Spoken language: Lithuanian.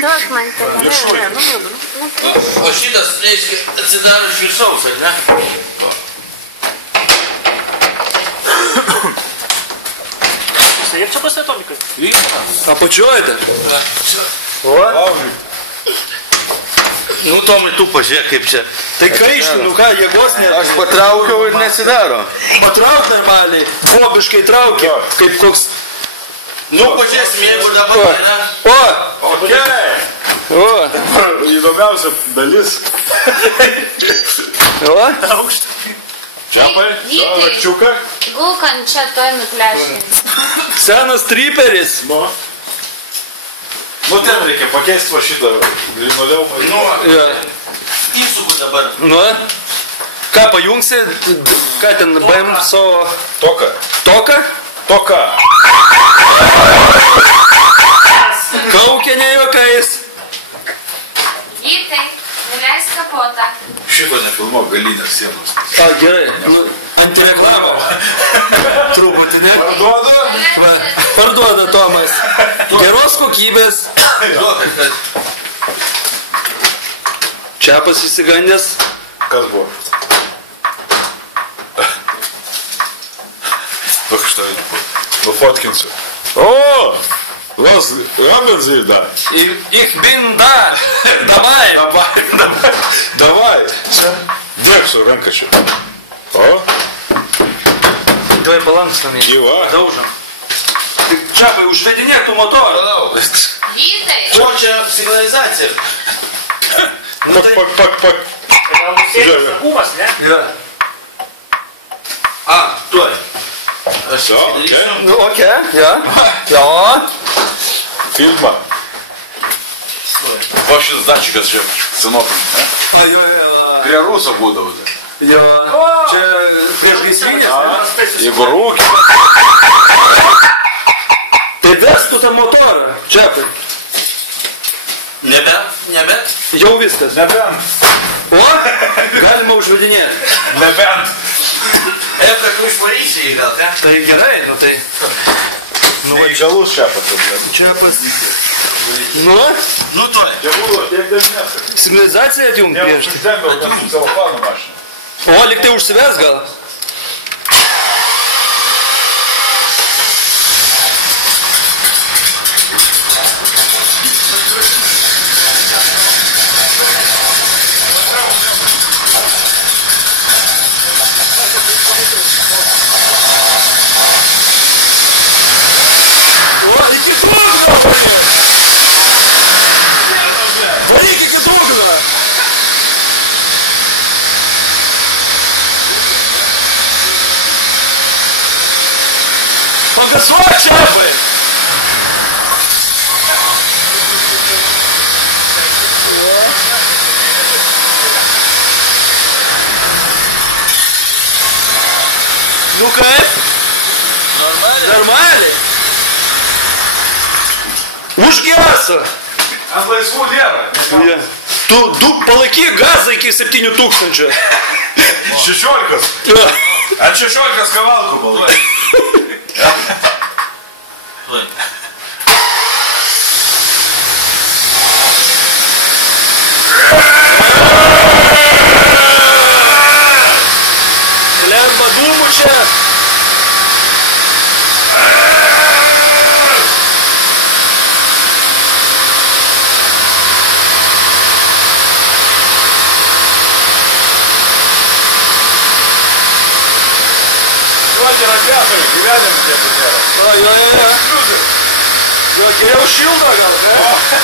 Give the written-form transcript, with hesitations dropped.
Duok man telefoną. O šitas, reiškia, atsidaro iš viršaus, ar ne? Ir čia pasitomikas. Apačiuoji dar. O? Nu, Tomai, tu pažiūrėk, kaip čia. Tai kaištų, nu ką, jėgos net. Aš patraukiau ir nesidaro. Patrauk normaliai, bobiškai trauki, kaip koks... Nu, pažiūrėsim, jeigu dabar, ne? O! Okei! O! Įdomiausia dalis. O! Aukštą. Čiapai, rakčiuką. Gulk ant čia toj nupleškinti. Senas triperis. Nu, ten reikia pakeisti va šitą linoleumą. Nu, Ja. įsuku dabar. Nu? Ką pajungsi? Ką ten BM savo... Toka. Toką? Toka. Kaukė ne juokais. Vytai, nuleisk kapotą. Šito nefilmuok galinės sienos. A, gerai. Nu, antireklamo. Truputį, ne? Parduodu? Va, parduoda Tomas. Geros kokybės. Čiapas įsigandęs. Kas buvo? Tok štai nufotkinsiu. O! Las Rabenzi da. Ich bin da. Davai. Davai. Dėksiu ranką čia. O? Davai palankstamį. Gyva. Daužam. Tik Čiapai, užvedinėk tų motorą. Vytai. O čia signalizacija. Pak. Gal nusėdės sakumas, ne? Ja. A, tuoj. Aš Jo, darysiu. Nu, okei, ja. Jo. Filmą. Va šis dačikas čia senokai, ne? A, jo. Prie Ruso būdavo. Jo. Čia prieš gaisrinės. Jeigu rūkė. Tai vestų tą motorą. Čiapai. Nebent. Jau viskas. Nebent. O? Galima užvedinėti. Nebent. Kad tu išvarysi jį gal, ne? Tai gerai, nu tai... Neįgalus šiapas. Čiapas. Nu? Nu, tuoj. Čia būdavo tiek dažnės. Signalizaciją atjungt prieš. Neužsitembiau, kad su savo planu mašiną. O, lyg tai užsives gal? O, iki dugno! Varyk iki dugno! Pagasuok, Čiapai! Nu kaip? Normaliai. Užgesą. Ant laisvų nėra. Ja. Tu palaikyk gazą iki 7000. 16. Ja. Ant 16 kavalkų balai. Tuoj. Lemba dūmų čia. Duoti radiatorių, gyvenime tiek nėra. Jo. Jo, geriau šildo gal, ne?